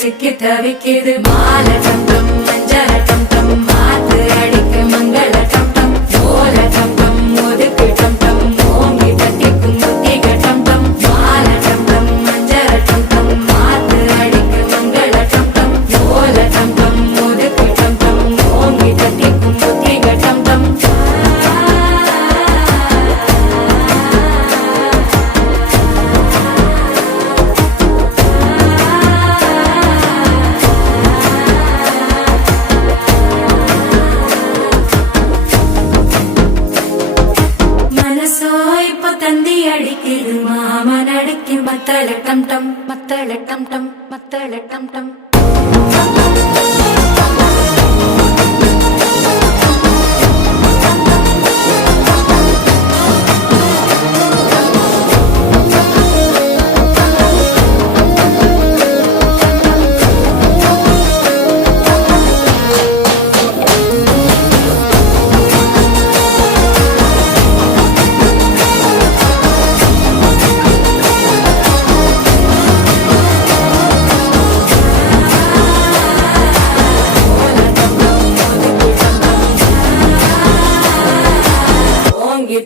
சிக்கி தவிக்குது மால டம் டம் மஞ்சள டம் டம் மாத்து அடிக்க மங்கள டம் டம் ஓல டம் டம் ஒதுக்கு டம் டம் ஓங்கி தட்டிக்கும் முத்திக டம் டம் மால டம் டம் மஞ்சள டம் டம் மாத்து அடிக்க மங்கள டம் டம் ஓல டம் டம் ஒதுக்கு டம் டம் ஓங்கி தட்டிக்கும் முத்திக டம் டம் தந்தி அடிக்குது மாமன் அடிக்கு மத்தள டம் டம் மத்தள டம் டம் மத்தள டம் டம்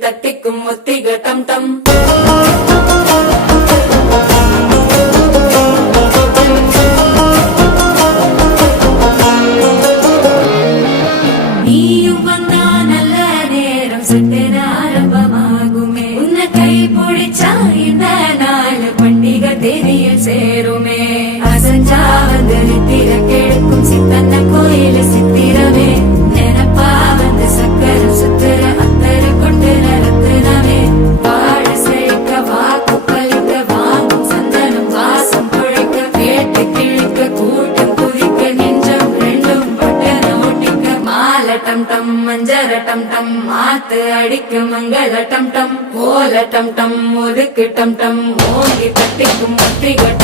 தட்டிக்கும் முத்திக டம் டம் நீயும் வந்தா நல்ல நேரம் சட்டென ஆரம்பமாகுமே உன்னை கை பிடிச்சா இந்த நாள் பண்டிகை தேதியில் சேருமே அசஞ்சா வந்து நித்திர கெடுக்கும் சித்தன்ன கோயில சித்திரமே நினப்பா வந்து சக்கர சுத்திர அத்தரு கொண்டு நடத்துனவே வாழ செழிக்க வாக்கு பலிக்க வாங்கும் சந்தனம் வாசம் குழைக்க கேட்டு கிழிக்க கூட்டம் குதிக்க நெஞ்சம் ரெண்டும் பட்டன ஒட்டிக்க மால டம் டம் மஞ்சர டம் டம் மாத்து அடிக்க மங்கள டம் டம் ஓல டம் டம் ஒதுக்கு டம் டம் ஓங்கி தட்டிக்கும் முத்திக